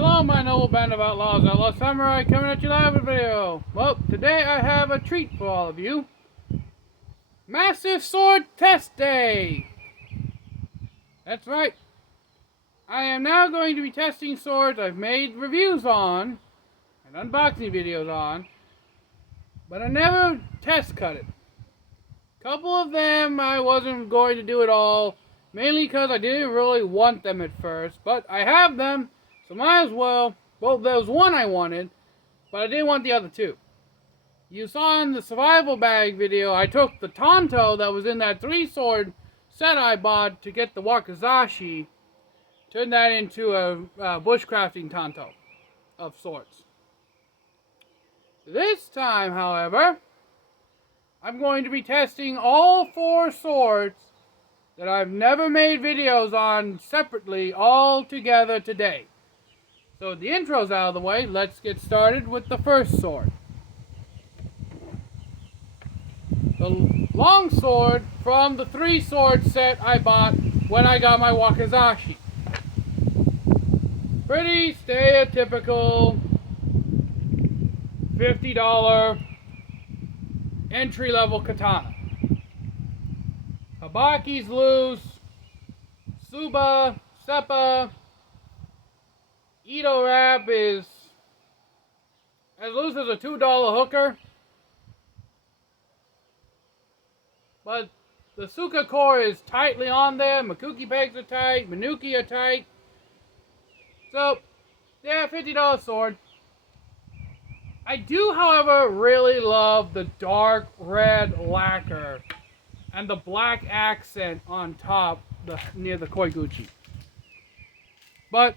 Hello, my noble band of outlaws, outlaw samurai, coming at you live with a video. Well, today I have a treat for all of you. Massive Sword Test Day! That's right. I am now going to be testing swords I've made reviews on, and unboxing videos on, but I never test cut it. A couple of them I wasn't going to do at all, mainly because I didn't really want them at first, but I have them, so might as well. Well, there was one I wanted, but I didn't want the other two. You saw in the survival bag video, I took the Tonto that was in that 3-sword set I bought to get the Wakazaki, turned that into a bushcrafting Tonto of sorts. This time, however, I'm going to be testing all 4 swords that I've never made videos on separately all together today. So the intro's out of the way, let's get started with the first sword. The long sword from the 3-sword set I bought when I got my Wakazaki. Pretty stereotypical $50 entry-level katana. Habaki's loose, Suba, Seppa, Ito wrap is as loose as a $2 hooker, but the Suka core is tightly on there, Makuki pegs are tight, Manuki are tight, so yeah, $50 sword. I do, however, really love the dark red lacquer and the black accent on top near the Koiguchi. But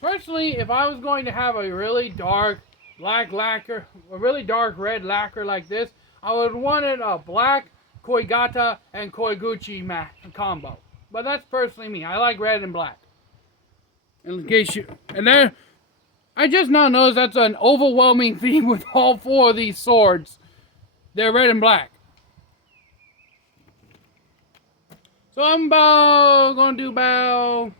personally, if I was going to have a really dark black lacquer, a really dark red lacquer like this, I would want it a black Koigata and Koiguchi combo. But that's personally me. I like red and black. In case you, and then I just now noticed that's an overwhelming theme with all 4 of these swords. They're red and black. So I'm going to do about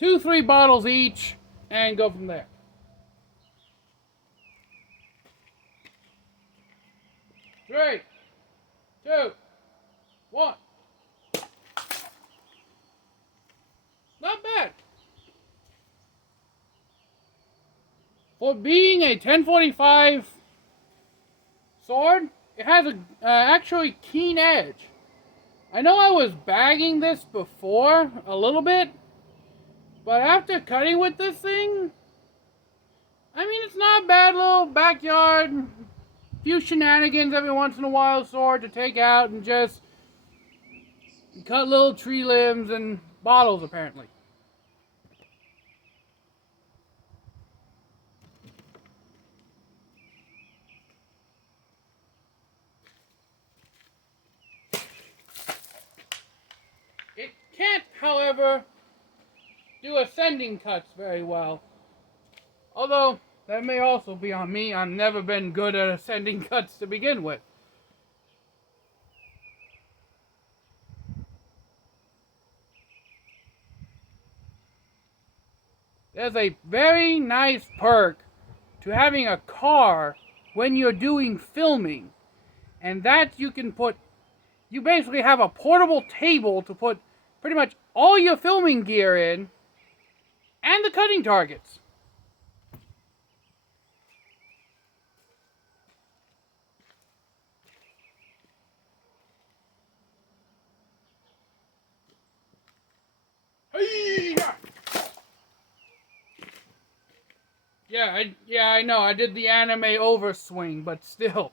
2-3 bottles each and go from there. Three, 2, 1. Not bad. For being a 1045 sword, it has a actually keen edge. I know I was bagging this before a little bit, but after cutting with this thing, I mean, it's not a bad little backyard, few shenanigans every once in a while sword to take out and just cut little tree limbs and bottles, apparently. It can't, however, do ascending cuts very well. Although, that may also be on me. I've never been good at ascending cuts to begin with. There's a very nice perk to having a car when you're doing filming. And that you can put, you basically have a portable table to put pretty much all your filming gear in and the cutting targets. Yeah, I know. I did the anime overswing, but still.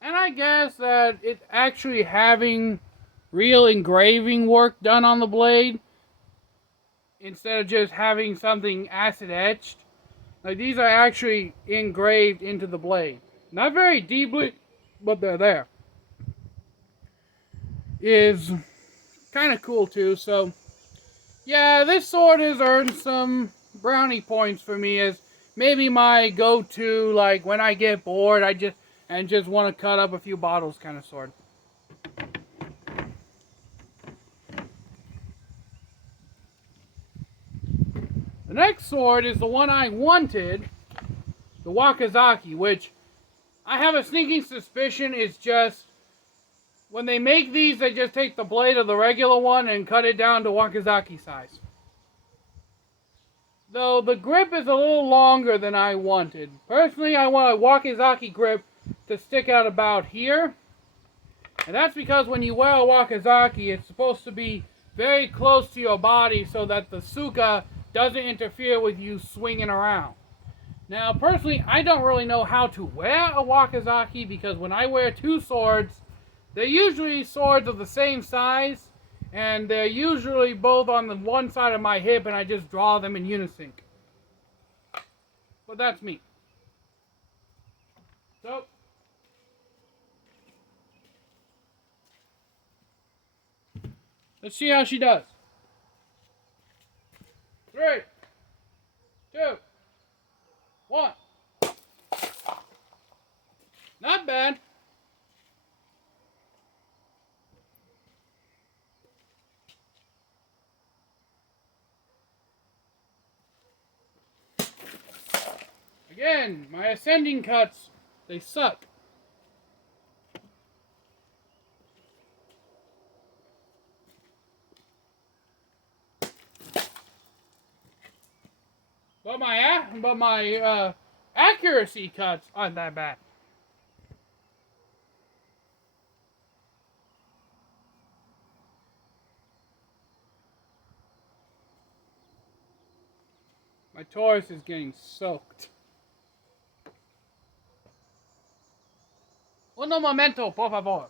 And I guess that it actually having real engraving work done on the blade instead of just having something acid etched. Like, these are actually engraved into the blade. Not very deeply, but they're there. Is kind of cool too. So yeah, this sword has earned some brownie points for me as maybe my go-to, like when I get bored, I just want to cut up a few bottles kind of sword. next sword is the one I wanted, the Wakazaki, which I have a sneaking suspicion is just, when they make these, they just take the blade of the regular one and cut it down to Wakazaki size. Though the grip is a little longer than I wanted. Personally, I want a Wakazaki grip to stick out about here. And that's because when you wear a Wakazaki, it's supposed to be very close to your body so that the Suka doesn't interfere with you swinging around. Now, personally, I don't really know how to wear a Wakazaki because when I wear two swords, they're usually swords of the same size, and they're usually both on the one side of my hip, and I just draw them in unison. But that's me. So, let's see how she does. 3, 2, 1. Not bad. Again, my ascending cuts, they suck. But my accuracy cuts aren't that bad. My Taurus is getting soaked. Uno momento, por favor.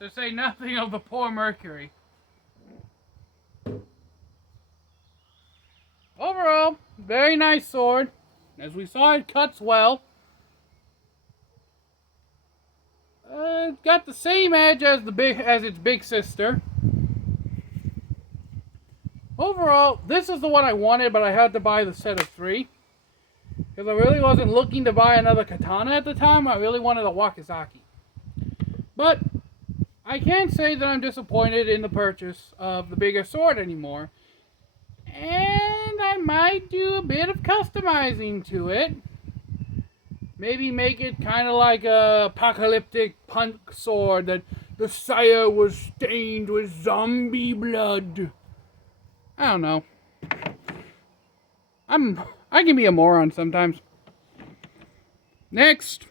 To say nothing of the poor Mercury. Overall, very nice sword. As we saw, it cuts well. It's got the same edge as its big sister. Overall, this is the one I wanted, but I had to buy the set of 3. Because I really wasn't looking to buy another katana at the time. I really wanted a Wakazaki. But I can't say that I'm disappointed in the purchase of the bigger sword anymore. And I might do a bit of customizing to it. Maybe make it kind of like a apocalyptic punk sword that the sire was stained with zombie blood. I don't know. I can be a moron sometimes. Next,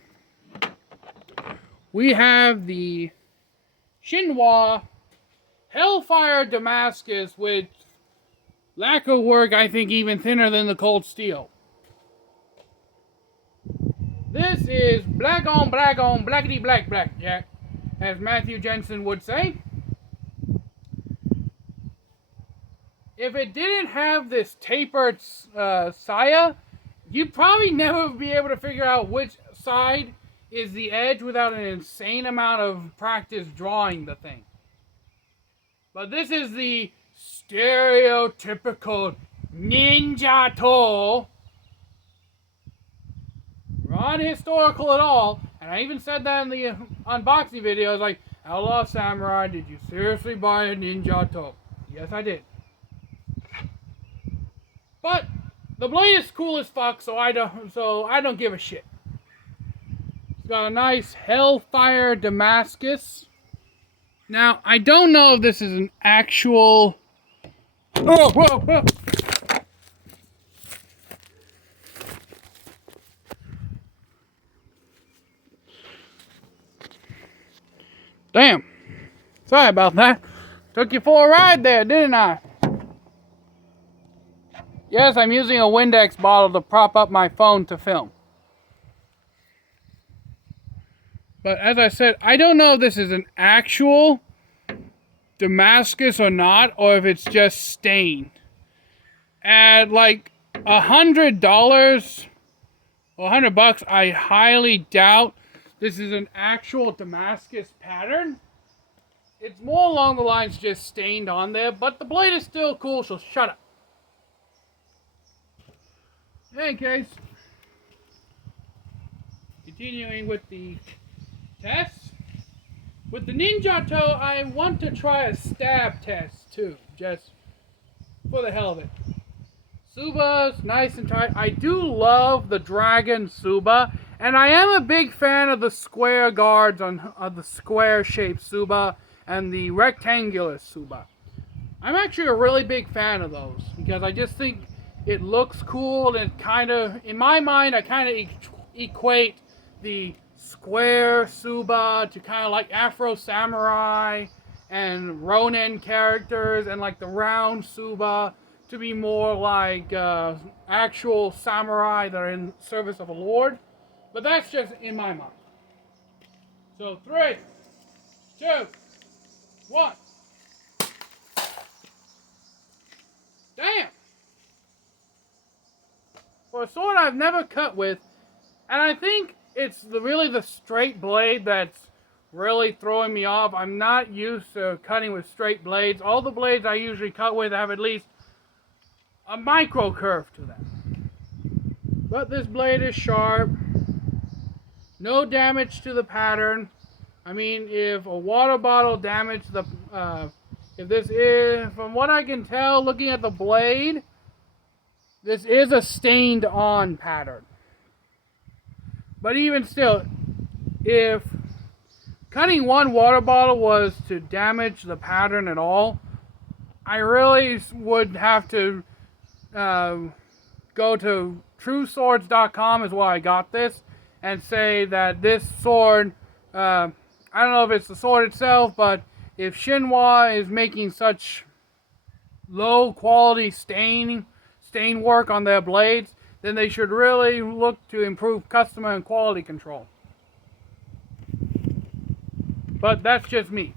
we have the Xinhua Hellfire Damascus with lack of work, I think even thinner than the cold steel. This is black on, blackety black, Jack, as Matthew Jensen would say. If it didn't have this tapered saya, you'd probably never be able to figure out which side is the edge without an insane amount of practice drawing the thing. But this is the stereotypical ninja toe. Not historical at all, and I even said that in the unboxing video. I was like, Outlaw Samurai, did you seriously buy a ninja toe? Yes, I did. But the blade is cool as fuck, so I don't give a shit. It's got a nice Hellfire Damascus. Now, I don't know if this is an actual... Oh, whoa, whoa. Damn. Sorry about that. Took you for a ride there, didn't I? Yes, I'm using a Windex bottle to prop up my phone to film. But as I said, I don't know if this is an actual Damascus or not, or if it's just stained. At like $100 or $100, I highly doubt this is an actual Damascus pattern. It's more along the lines just stained on there, but the blade is still cool, so shut up. In any case, continuing with the tests. With the Ninja Toe, I want to try a stab test too, just for the hell of it. Suba's nice and tight. I do love the Dragon Suba, and I am a big fan of the square guards of the square-shaped Suba and the rectangular Suba. I'm actually a really big fan of those because I just think it looks cool, and kind of, in my mind, I kind of equate the square Suba to kind of like Afro Samurai and Ronin characters, and like the round Suba to be more like actual samurai that are in service of a lord. But that's just in my mind. So 3, 2, 1. Damn! For a sword I've never cut with, and I think it's really the straight blade that's really throwing me off. I'm not used to cutting with straight blades. All the blades I usually cut with have at least a micro curve to them. But this blade is sharp. No damage to the pattern. I mean, if a water bottle damaged the... if this is... From what I can tell, looking at the blade, this is a stained on pattern. But even still, if cutting one water bottle was to damage the pattern at all, I really would have to go to trueswords.com is where I got this, and say that this sword, I don't know if it's the sword itself, but if Xinhua is making such low quality stain work on their blades, then they should really look to improve customer and quality control. But that's just me.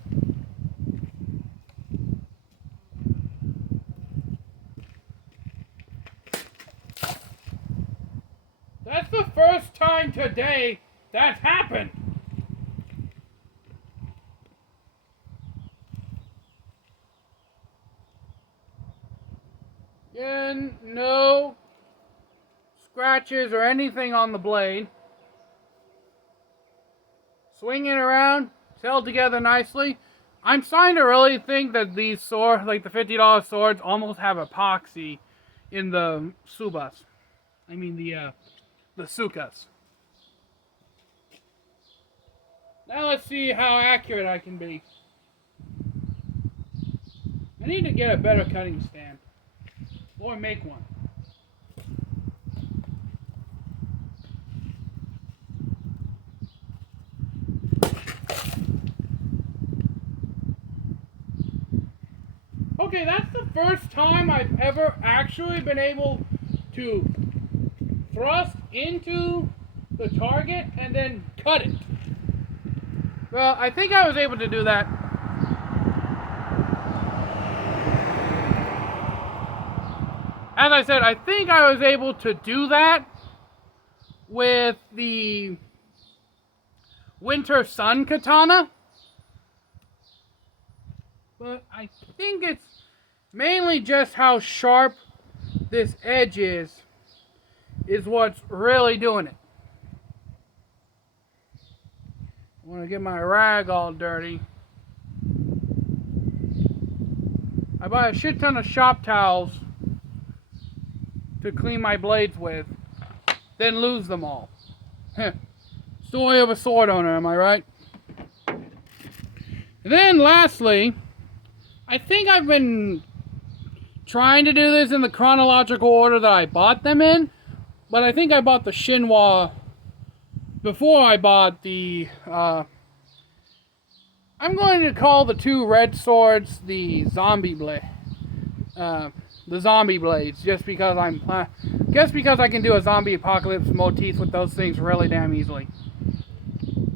That's the first time today that's happened. Again, no scratches or anything on the blade. Swinging around, it's held together nicely. I'm starting to really think that these swords, like the $50 swords, almost have epoxy in the subas. I mean the sukas. Now let's see how accurate I can be. I need to get a better cutting stand. Or make one. Okay, that's the first time I've ever actually been able to thrust into the target and then cut it. Well, I think I was able to do that. As I said, I think I was able to do that with the Winter Sun Katana. But I think it's mainly just how sharp this edge is what's really doing it. I want to get my rag all dirty. I buy a shit ton of shop towels to clean my blades with, then lose them all. Story of a sword owner, am I right? And then lastly, I think I've been trying to do this in the chronological order that I bought them in, but I think I bought the Xinhua before I bought the, I'm going to call the two red swords the zombie blade. The zombie blades, just because I can do a zombie apocalypse motif with those things really damn easily.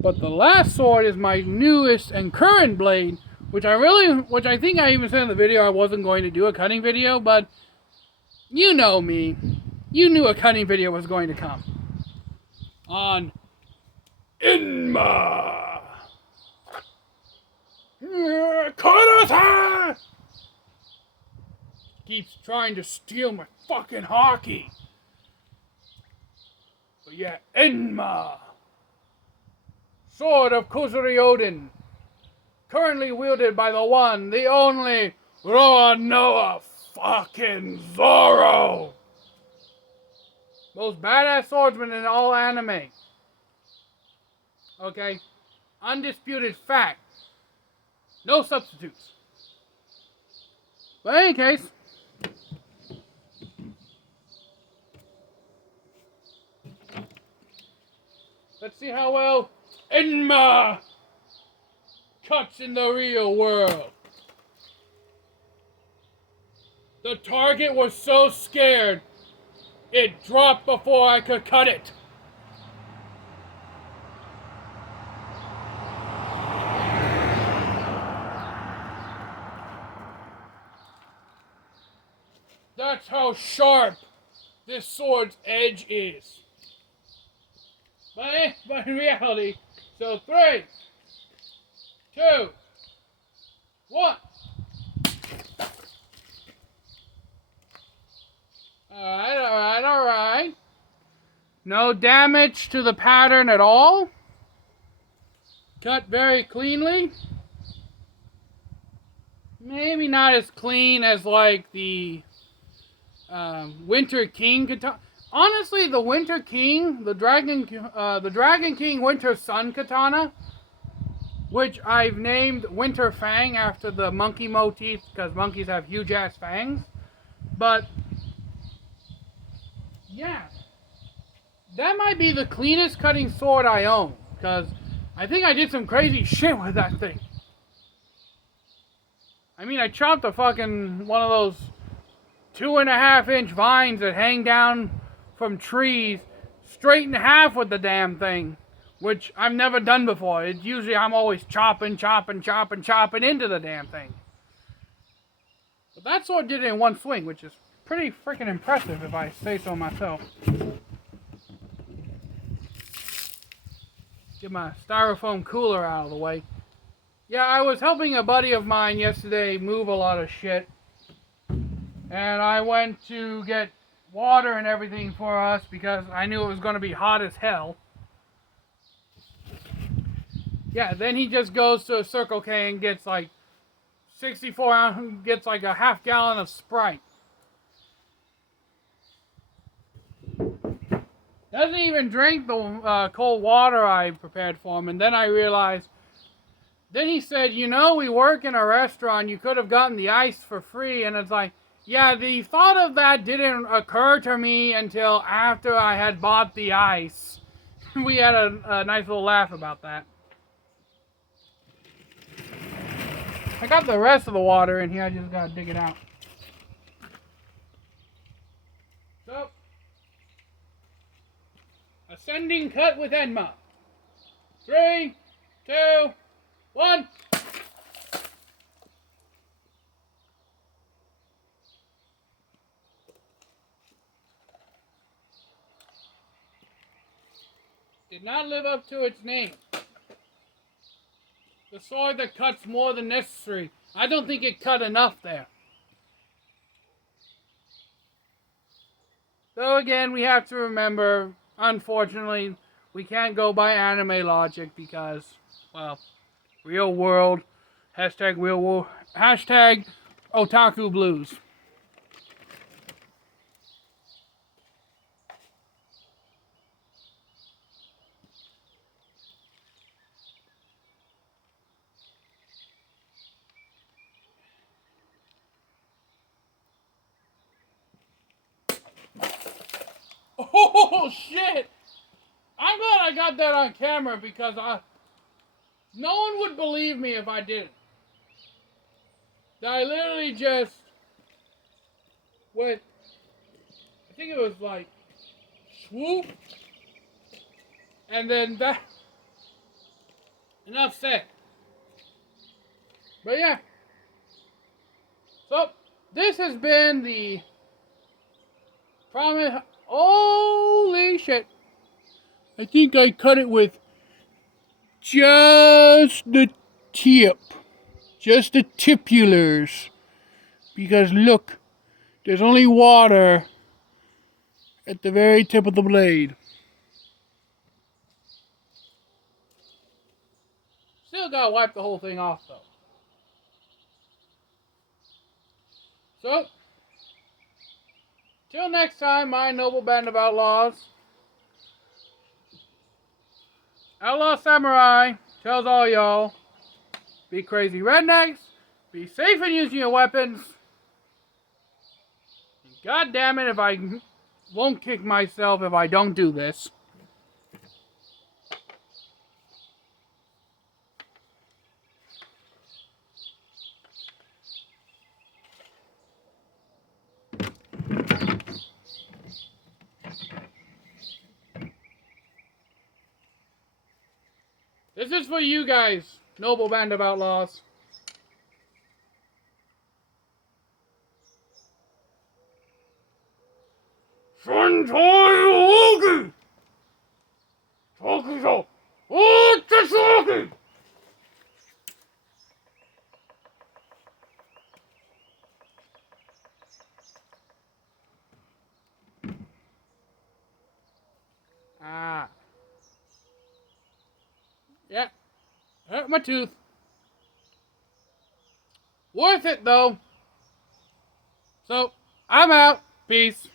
But the last sword is my newest and current blade, which I think I even said in the video I wasn't going to do a cutting video, but you know me. You knew a cutting video was going to come. On Inma. Kurosa! Keeps trying to steal my fucking hockey. But yeah, Enma. Sword of Kuzuryodin. Currently wielded by the one, the only, Roanoa fucking Zoro. Most badass swordsman in all anime. Okay? Undisputed fact. No substitutes. But in any case, let's see how well Enma cuts in the real world. The target was so scared, it dropped before I could cut it. That's how sharp this sword's edge is. But in reality, so 3, 2, 1. Alright. No damage to the pattern at all. Cut very cleanly. Maybe not as clean as like the Winter King katana. Honestly, the Winter King, the Dragon King Winter Sun katana, which I've named Winter Fang after the monkey motif because monkeys have huge ass fangs. But yeah, that might be the cleanest cutting sword I own because I think I did some crazy shit with that thing. I mean, I chopped a fucking one of those 2.5-inch vines that hang down from trees straight in half with the damn thing, which I've never done before. It's usually I'm always chopping into the damn thing. But that sword did it in one swing, which is pretty freaking impressive if I say so myself. Get my styrofoam cooler out of the way. Yeah, I was helping a buddy of mine yesterday move a lot of shit. And I went to get water and everything for us because I knew it was going to be hot as hell. Yeah, then he just goes to a Circle K and gets like 64 ounce, gets like a half gallon of Sprite. Doesn't even drink the cold water I prepared for him. And then I realized, then he said, you know, we work in a restaurant, you could have gotten the ice for free. And it's like, yeah, the thought of that didn't occur to me until after I had bought the ice. We had a nice little laugh about that. I got the rest of the water in here, I just gotta dig it out. So, ascending cut with Enma. 3, 2, 1. Did not live up to its name. The sword that cuts more than necessary. I don't think it cut enough there. So again, we have to remember, unfortunately, we can't go by anime logic because, well, real world, hashtag real world, hashtag otaku blues. Oh shit! I'm glad I got that on camera because no one would believe me if I didn't. I literally just went, I think it was like swoop, and then that. Enough said. But yeah. So this has been the promise. Holy shit. I think I cut it with just the tip. Just the tipulars. Because look, there's only water at the very tip of the blade. Still gotta wipe the whole thing off though. So, till next time, my noble band of outlaws. Outlaw Samurai tells all y'all, be crazy rednecks, be safe in using your weapons. God damn it if I won't kick myself if I don't do this. This is for you guys, noble band of outlaws. Ah. Yeah. Hurt my tooth. Worth it though. So, I'm out. Peace.